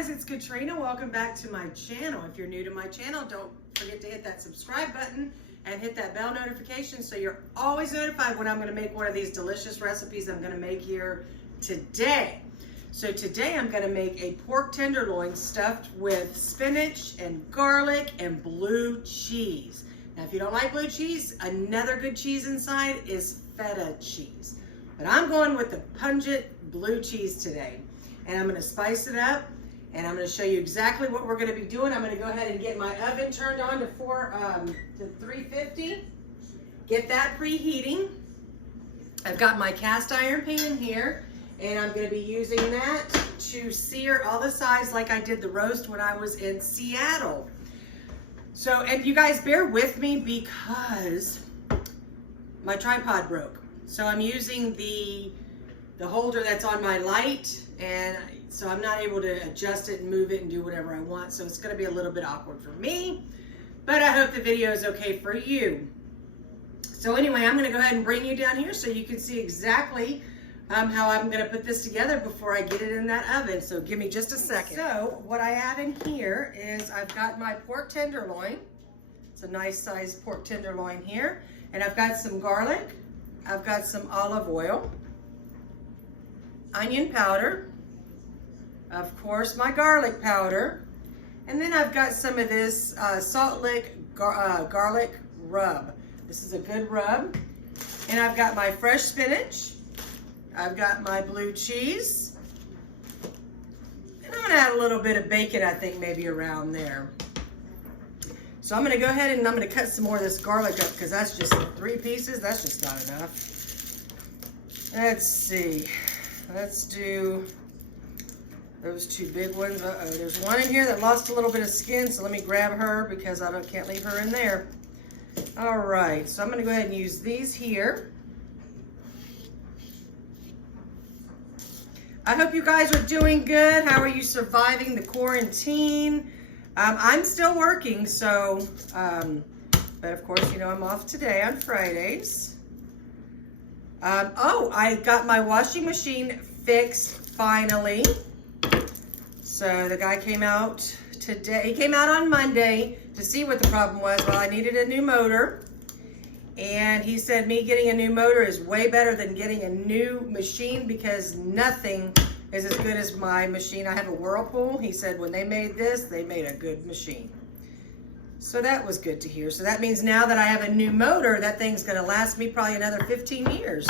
guys, it's Katrina. Welcome back to my channel. If you're new to my channel, don't forget to hit that subscribe button and hit that bell notification so you're always notified when I'm going to make one of these delicious recipes I'm going to make here today. So today I'm going to make a pork tenderloin stuffed with spinach and garlic and blue cheese. Now if you don't like blue cheese, another good cheese inside is feta cheese. But I'm going with the pungent blue cheese today. And I'm going to spice it up, and I'm going to show you exactly what we're going to be doing. I'm going to go ahead and get my oven turned on to 350. Get that preheating. I've got my cast iron pan here, and I'm going to be using that to sear all the sides like I did the roast when I was in Seattle. So, and you guys bear with me because my tripod broke. So I'm using the holder that's on my light, and so I'm not able to adjust it and move it and do whatever I want. So it's going to be a little bit awkward for me, but I hope the video is okay for you. So anyway, I'm going to go ahead and bring you down here so you can see exactly how I'm going to put this together before I get it in that oven. So give me just a second. So what I have in here is I've got my pork tenderloin. It's a nice sized pork tenderloin here. And I've got some garlic. I've got some olive oil, onion powder, of course my garlic powder, and then I've got some of this Salt Lick garlic rub. This is a good rub. And I've got my fresh spinach, I've got my blue cheese, and I'm gonna add a little bit of bacon, I think maybe around there. So I'm gonna go ahead and I'm gonna cut some more of this garlic up because that's just 3 pieces, that's just not enough. Let's see. Let's do those 2 big ones. Uh-oh, there's one in here that lost a little bit of skin, so let me grab her because I can't leave her in there. All right, so I'm gonna go ahead and use these here. I hope you guys are doing good. How are you surviving the quarantine? I'm still working, so, but of course, you know, I'm off today on Fridays. Oh, I got my washing machine fixed finally. So the guy came out today. He came out on Monday to see what the problem was. Well, I needed a new motor. And he said me getting a new motor is way better than getting a new machine because nothing is as good as my machine. I have a Whirlpool. He said when they made this, they made a good machine. So that was good to hear. So that means now that I have a new motor, that thing's gonna last me probably another 15 years,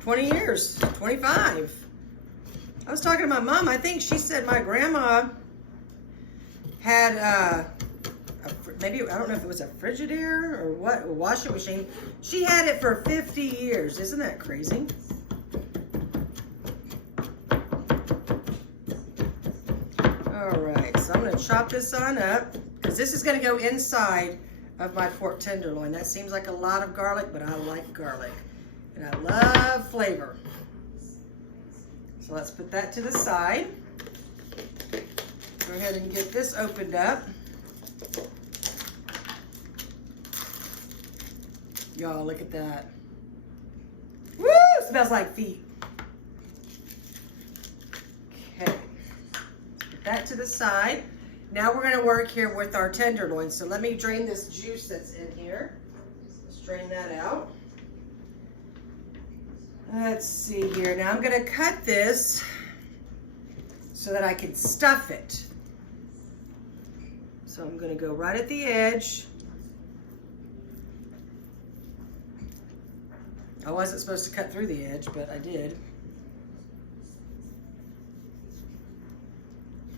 20 years, 25. I was talking to my mom. I think she said my grandma had maybe, I don't know if it was a Frigidaire or what, a washing machine. She had it for 50 years. Isn't that crazy? All right, so I'm gonna chop this on up because this is gonna go inside of my pork tenderloin. That seems like a lot of garlic, but I like garlic and I love flavor. So let's put that to the side. Go ahead and get this opened up. Y'all, look at that. Woo! Smells like feet. Okay. Put that to the side. Now we're going to work here with our tenderloin. So let me drain this juice that's in here. Let's drain that out. Let's see here. Now I'm going to cut this so that I can stuff it. So I'm going to go right at the edge. I wasn't supposed to cut through the edge, but I did.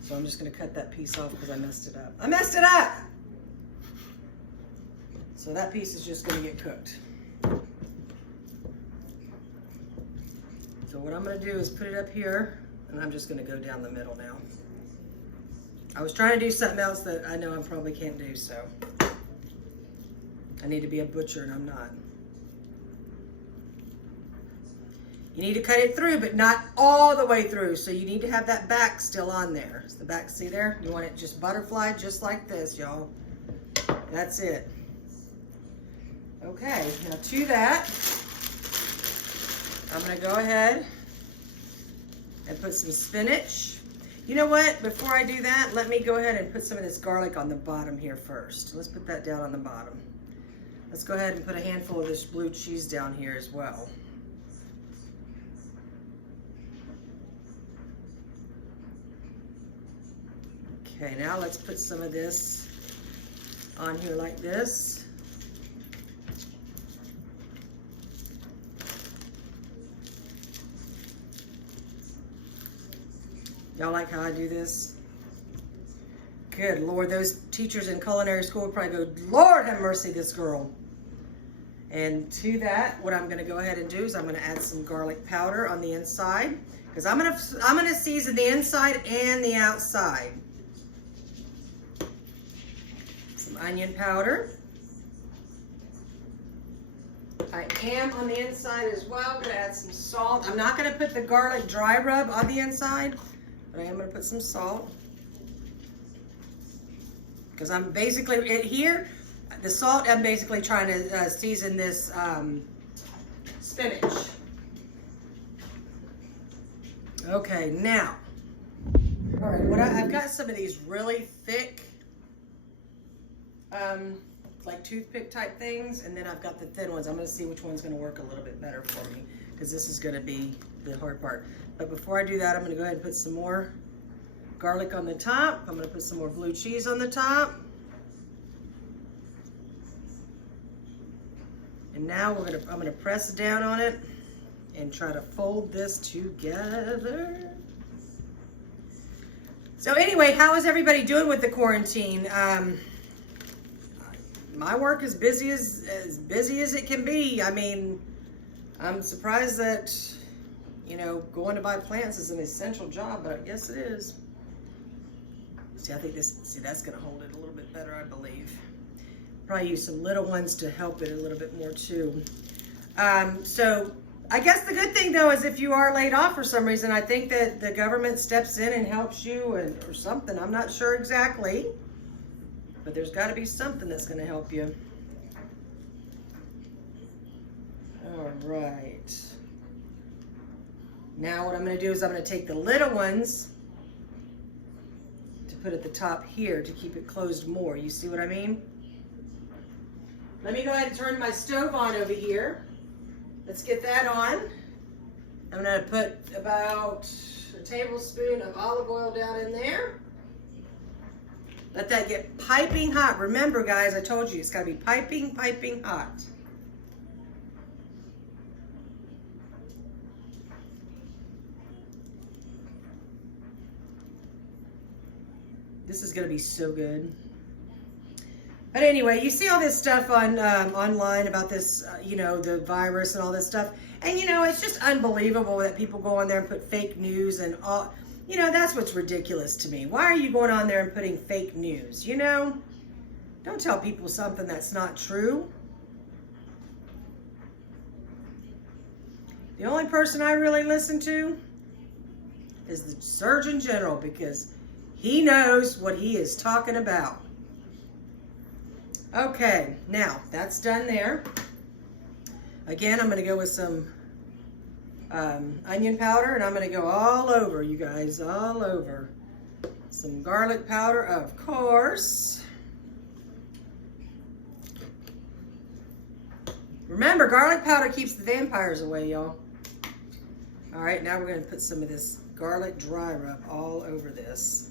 So I'm just going to cut that piece off because I messed it up. I messed it up! So that piece is just going to get cooked. So what I'm going to do is put it up here, and I'm just going to go down the middle now. I was trying to do something else that I know I probably can't do, so I need to be a butcher, and I'm not. You need to cut it through, but not all the way through. So you need to have that back still on there. Is the back, see there? You want it just butterfly, just like this, y'all. That's it. Okay, now to that, I'm gonna go ahead and put some spinach. You know what? Before I do that, let me go ahead and put some of this garlic on the bottom here first. Let's put that down on the bottom. Let's go ahead and put a handful of this blue cheese down here as well. Okay, now let's put some of this on here like this. Y'all like how I do this? Good Lord, those teachers in culinary school would probably go, Lord have mercy, this girl. And to that, what I'm gonna go ahead and do is I'm gonna add some garlic powder on the inside, because I'm gonna season the inside and the outside. Some onion powder. I am on the inside as well. Gonna add some salt. I'm not gonna put the garlic dry rub on the inside, but I am gonna put some salt. Because I'm basically, here, the salt, I'm basically trying to season this spinach. Okay, now, all right, I've got some of these really thick, like toothpick type things, and then I've got the thin ones. I'm gonna see which one's gonna work a little bit better for me, because this is gonna be the hard part. But before I do that, I'm gonna go ahead and put some more garlic on the top. I'm gonna put some more blue cheese on the top. And now I'm gonna press down on it and try to fold this together. So anyway, how is everybody doing with the quarantine? My work is busy as it can be. I mean, I'm surprised that, you know, going to buy plants is an essential job, but I guess it is. See, I think that's gonna hold it a little bit better, I believe. Probably use some little ones to help it a little bit more too. So I guess the good thing though is if you are laid off for some reason, I think that the government steps in and helps you or something. I'm not sure exactly, but there's got to be something that's going to help you. All right. Now what I'm going to do is I'm going to take the little ones to put at the top here to keep it closed more. You see what I mean? Let me go ahead and turn my stove on over here. Let's get that on. I'm going to put about a tablespoon of olive oil down in there. Let that get piping hot. Remember, guys, I told you it's got to be piping hot. This is going to be so good. But anyway, you see all this stuff on online about this, you know, the virus and all this stuff. And, you know, it's just unbelievable that people go on there and put fake news and all. You know, that's what's ridiculous to me. Why are you going on there and putting fake news, you know? Don't tell people something that's not true. The only person I really listen to is the Surgeon General, because he knows what he is talking about. Okay, now that's done there. Again, I'm going to go with some onion powder, and I'm going to go all over, you guys, all over. Some garlic powder, of course. Remember, garlic powder keeps the vampires away, y'all. All right, now we're going to put some of this garlic dry rub all over this.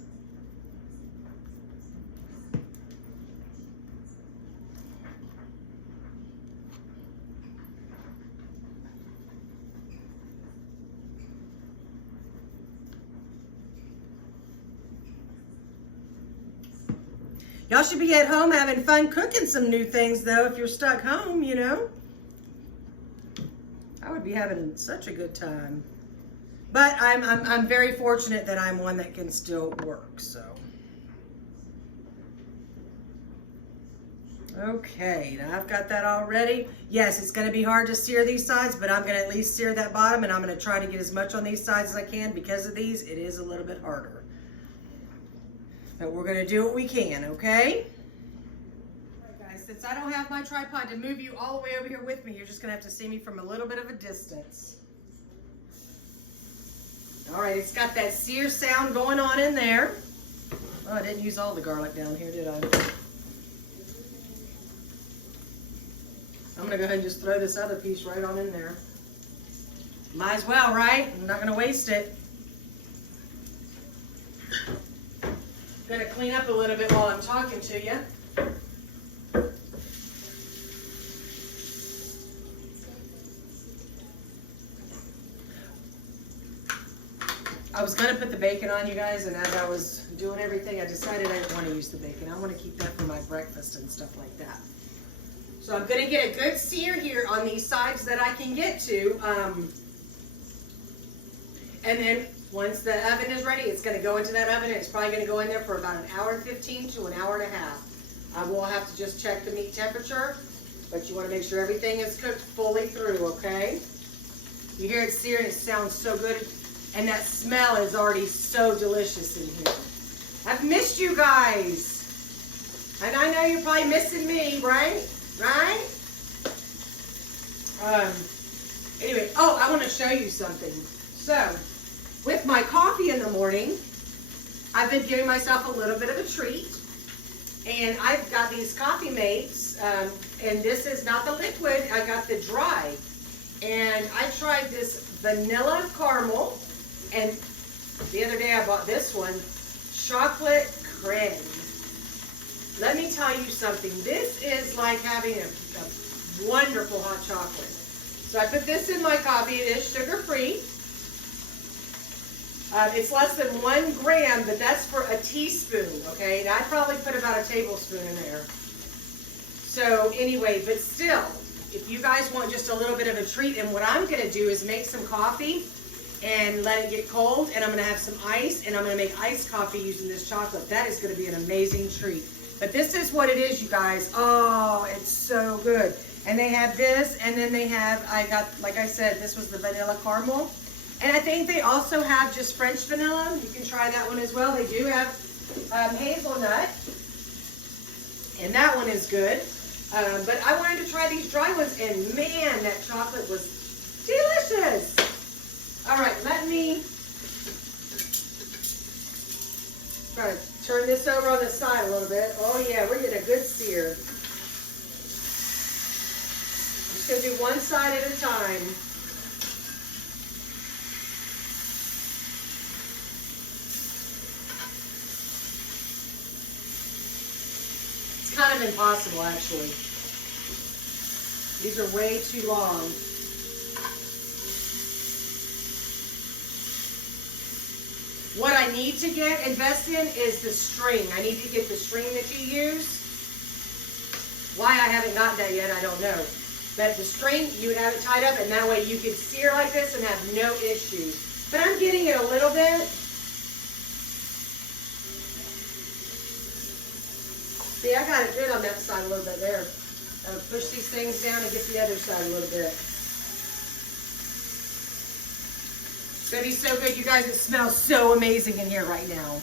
Y'all should be at home having fun cooking some new things, though, if you're stuck home, you know. I would be having such a good time. But I'm very fortunate that I'm one that can still work, so. Okay, now I've got that all ready. Yes, it's going to be hard to sear these sides, but I'm going to at least sear that bottom, and I'm going to try to get as much on these sides as I can. Because of these, it is a little bit harder. But we're going to do what we can, okay? All right, guys, since I don't have my tripod to move you all the way over here with me, you're just going to have to see me from a little bit of a distance. All right, it's got that sear sound going on in there. Oh, I didn't use all the garlic down here, did I? I'm gonna go ahead and just throw this other piece right on in there. Might as well, right? I'm not gonna waste it. Gonna clean up a little bit while I'm talking to you. I was gonna put the bacon on, you guys, and as I was doing everything, I decided I didn't want to use the bacon. I want to keep that for my breakfast and stuff like that. So I'm gonna get a good sear here on these sides that I can get to. And then once the oven is ready, it's gonna go into that oven, and it's probably gonna go in there for about 1:15 to 1.5 hours. I will have to just check the meat temperature, but you wanna make sure everything is cooked fully through, okay? You hear it sear and it sounds so good. And that smell is already so delicious in here. I've missed you guys. And I know you're probably missing me, right? Right? Anyway, oh, I want to show you something. So, with my coffee in the morning, I've been giving myself a little bit of a treat. And I've got these coffee mates, and this is not the liquid, I got the dry. And I tried this vanilla caramel. And the other day I bought this one, chocolate creme. Let me tell you something. This is like having a wonderful hot chocolate. So I put this in my coffee. It is sugar-free. It's less than 1 gram, but that's for a teaspoon, okay? And I'd probably put about a tablespoon in there. So anyway, but still, if you guys want just a little bit of a treat, and what I'm going to do is make some coffee and let it get cold, and I'm going to have some ice, and I'm going to make iced coffee using this chocolate. That is going to be an amazing treat. But this is what it is, you guys. Oh, it's so good. And they have this, and then they have, I got, like I said, this was the vanilla caramel. And I think they also have just French vanilla. You can try that one as well. They do have hazelnut, and that one is good. But I wanted to try these dry ones, and man, that chocolate was delicious. All right, let me try to turn this over on the side a little bit. Oh yeah, we're getting a good sear. I'm just gonna do one side at a time. It's kind of impossible, actually. These are way too long. What I need to invest in is the string. I need to get the string that you use. Why I haven't gotten that yet, I don't know. But the string, you would have it tied up, and that way you could sear like this and have no issues. But I'm getting it a little bit. See, I got it good on that side a little bit there. I'll push these things down and get the other side a little bit. It's going to be so good, you guys. It smells so amazing in here right now.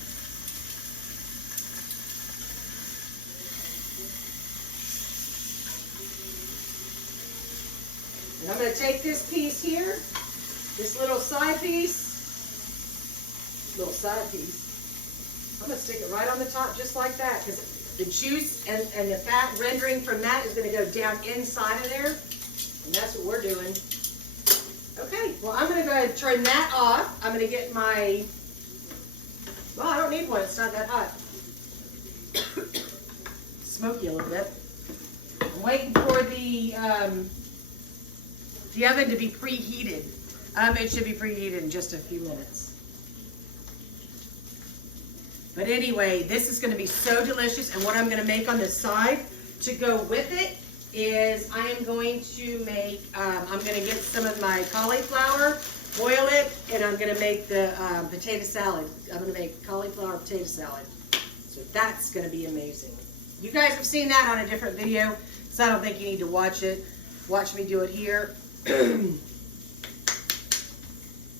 And I'm going to take this piece here, this little side piece, I'm going to stick it right on the top just like that, because the juice and the fat rendering from that is going to go down inside of there, and that's what we're doing. Okay, well, I'm going to go ahead and turn that off. I'm going to get my, well, I don't need one. It's not that hot. Smoky a little bit. I'm waiting for the oven to be preheated. It should be preheated in just a few minutes. But anyway, this is going to be so delicious. And what I'm going to make on the side to go with it is I am going to make, I'm going to get some of my cauliflower, boil it, and I'm going to make the potato salad. I'm going to make cauliflower potato salad. So that's going to be amazing. You guys have seen that on a different video, so I don't think you need to watch it. Watch me do it here.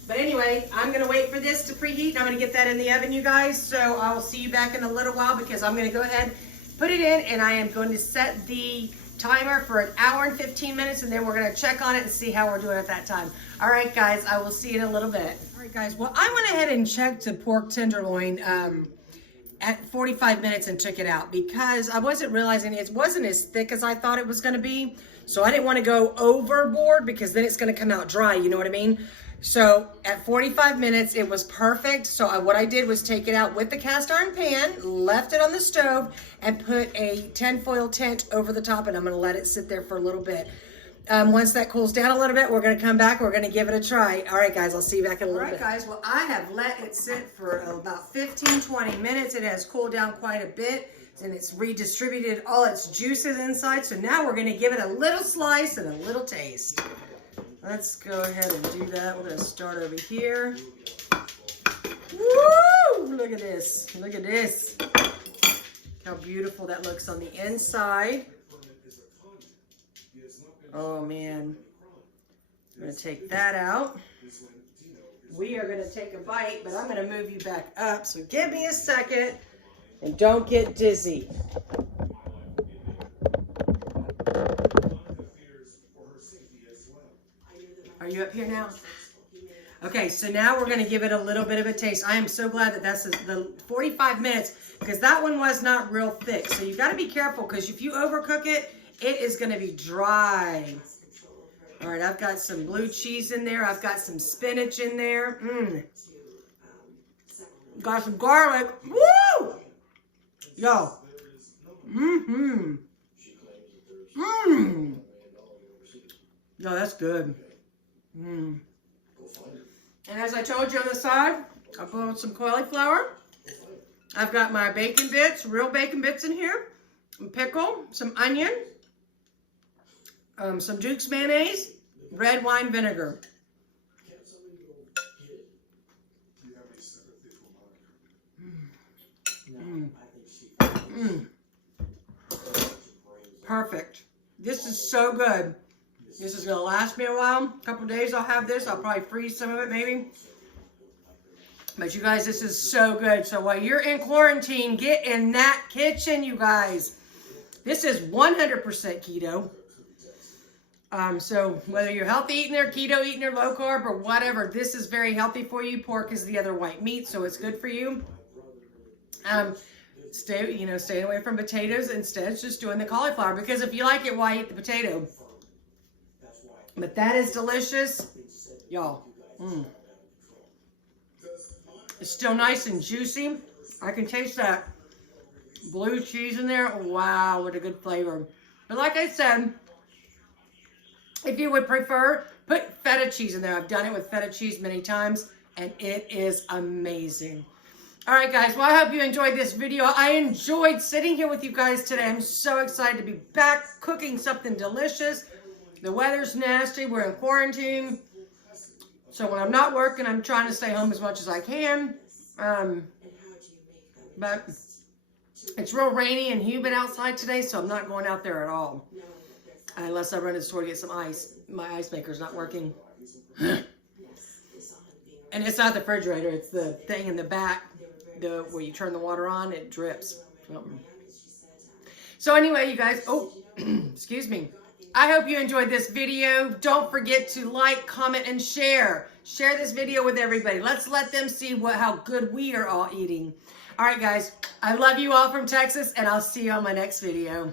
But anyway, I'm going to wait for this to preheat, and I'm going to get that in the oven, you guys. So I'll see you back in a little while, because I'm going to go ahead, put it in, and I am going to set the timer for 1 hour and 15 minutes, and then we're going to check on it and see how we're doing at that time. All right, guys, I will see you in a little bit. All right. right, guys, well, I went ahead and checked the pork tenderloin at 45 minutes and took it out because I wasn't realizing it wasn't as thick as I thought it was going to be. So I didn't want to go overboard because then it's going to come out dry, you know what I mean? So at 45 minutes, it was perfect. So what I did was take it out with the cast iron pan, left it on the stove, and put a tinfoil tent over the top, and I'm going to let it sit there for a little bit. Once that cools down a little bit, we're going to come back. We're going to give it a try. All right, guys, I'll see you back in a little bit. All right, guys, well, I have let it sit for about 15, 20 minutes. It has cooled down quite a bit, and it's redistributed all its juices inside. So now we're going to give it a little slice and a little taste. Let's go ahead and do that. We're going to start over here. Woo! Look at this. Look at this. How beautiful that looks on the inside. Oh, man. I'm going to take that out. We are going to take a bite, but I'm going to move you back up. So give me a second and don't get dizzy. Are you up here now? Okay, so now we're going to give it a little bit of a taste. I am so glad that that's the 45 minutes because that one was not real thick. So you've got to be careful because if you overcook it, it is going to be dry. All right, I've got some blue cheese in there. I've got some spinach in there. Got some garlic. Woo! Yo. Yo, that's good. And as I told you on the side, I put some cauliflower. I've got my bacon bits, real bacon bits in here. Some pickle, some onion. Some Duke's mayonnaise, red wine vinegar. Perfect. This is so good. This is going to last me a while. A couple days I'll have this. I'll probably freeze some of it maybe. But you guys, this is so good. So while you're in quarantine, get in that kitchen, you guys. This is 100% keto. So whether you're healthy eating or keto eating or low carb or whatever, this is very healthy for you. Pork is the other white meat, so it's good for you. Stay away from potatoes. Instead, just doing the cauliflower because if you like it, why eat the potato? But that is delicious, y'all. It's still nice and juicy. I can taste that blue cheese in there. Wow, what a good flavor. But like I said, if you would prefer, put feta cheese in there. I've done it with feta cheese many times, and it is amazing. All right, guys. Well, I hope you enjoyed this video. I enjoyed sitting here with you guys today. I'm so excited to be back cooking something delicious. The weather's nasty. We're in quarantine. So when I'm not working, I'm trying to stay home as much as I can. But it's real rainy and humid outside today, so I'm not going out there at all. Unless I run to the store to get some ice. My ice maker's not working. And it's not the refrigerator. It's the thing in the back where you turn the water on. It drips. So anyway, you guys. Oh, excuse me. I hope you enjoyed this video. Don't forget to like, comment, and share. Share this video with everybody. Let's let them see how good we are all eating. All right, guys. I love you all from Texas, and I'll see you on my next video.